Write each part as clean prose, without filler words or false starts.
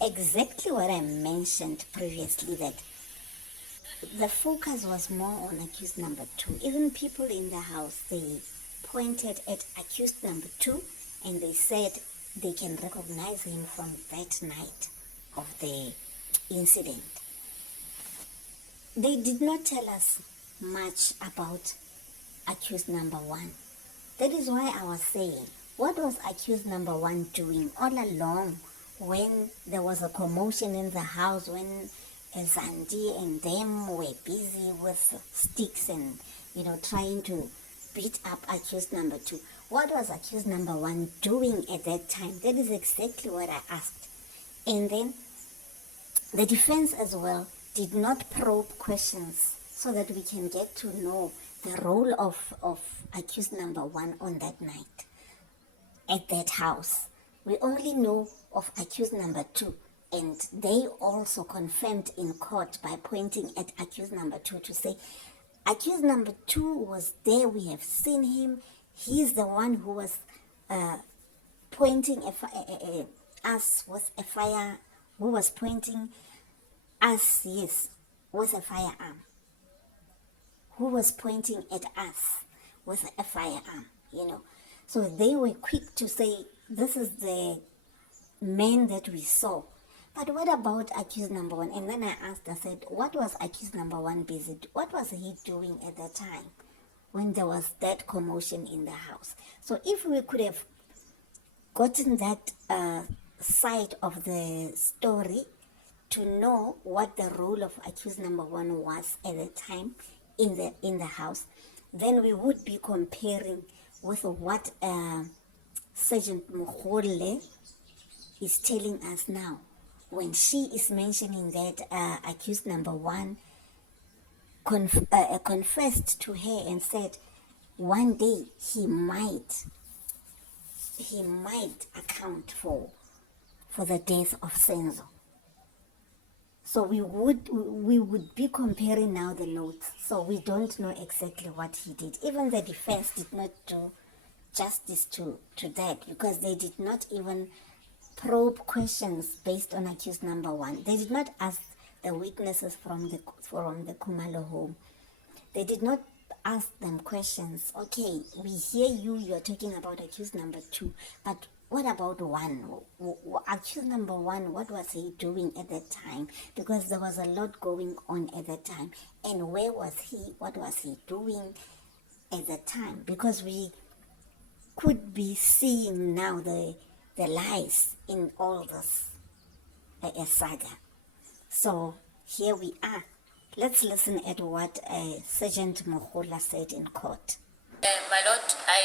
Exactly what I mentioned previously, that the focus was more on accused number two. Even people in the house, they pointed at accused number two and they said they can recognize him from that night of the incident. They did not tell us much about accused number one. That is why I was saying, what was accused number one doing all along when there was a commotion in the house, when Zandi and them were busy with sticks and, trying to beat up accused number two? What was accused number one doing at that time? That is exactly what I asked. And then the defense as well did not probe questions so that we can get to know the role of accused number one on that night at that house. We only know of accused number two, and they also confirmed in court by pointing at accused number two to say, accused number two was there, we have seen him, he's the one who was pointing us with a fire, who was pointing us, yes, with a firearm, who was pointing at us with a firearm, So they were quick to say, this is the man that we saw. But what about accused number one? And then I asked, I said, what was accused number one busy? What was he doing at the time when there was that commotion in the house? So if we could have gotten that side of the story to know what the role of accused number one was at the time in the house, then we would be comparing with what Sgt Mogola is telling us now, when she is mentioning that accused number one confessed to her and said one day he might account for the death of Senzo. So we would be comparing now the notes. So we don't know exactly what he did. Even the defense did not do justice to that, because they did not even probe questions based on accused number one. They did not ask the witnesses from the Khumalo home. They did not ask them questions. Okay, we hear you're talking about accused number two, but what about one? Accused number one, what was he doing at that time? Because there was a lot going on at that time. And where was he? What was he doing at that time? Because we could be seeing now the lies in all this saga. So here we are. Let's listen at what Sgt Mogola said in court. My lord, I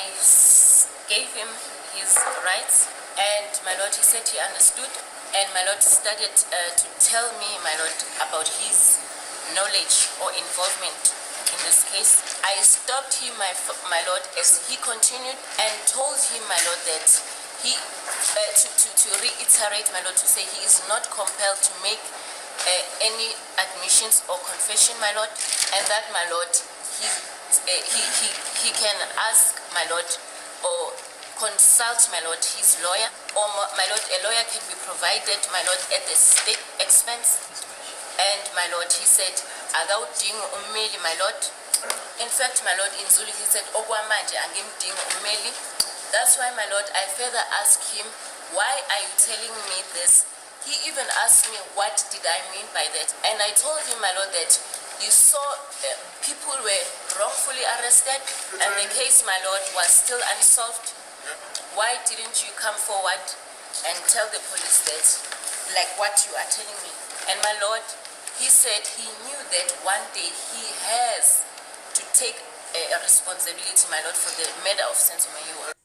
gave him his rights, and my lord, he said he understood, and my lord started to tell me, my lord, about his knowledge or involvement in this case. I stopped him, my lord, as he continued, and told him, my lord, that he, to reiterate, my lord, to say he is not compelled to make any admissions or confession, my lord, and that, my lord, he can ask, my lord, or consult, my lord, his lawyer, or my lord, a lawyer can be provided, my lord, at the state expense. And my lord, he said, "Akawudingi ummeli, my lord." In fact, my lord, in Zulu he said, "Okwamanje angimdingi ummeli." That's why, my lord, I further asked him, "Why are you telling me this?" He even asked me, what did I mean by that? And I told him, my lord, that you saw people were wrongfully arrested and the case, my lord, was still unsolved. Why didn't you come forward and tell the police that, like what you are telling me? And my lord, he said he knew that one day he has to take a responsibility, my lord, for the murder of Senzo Mogola.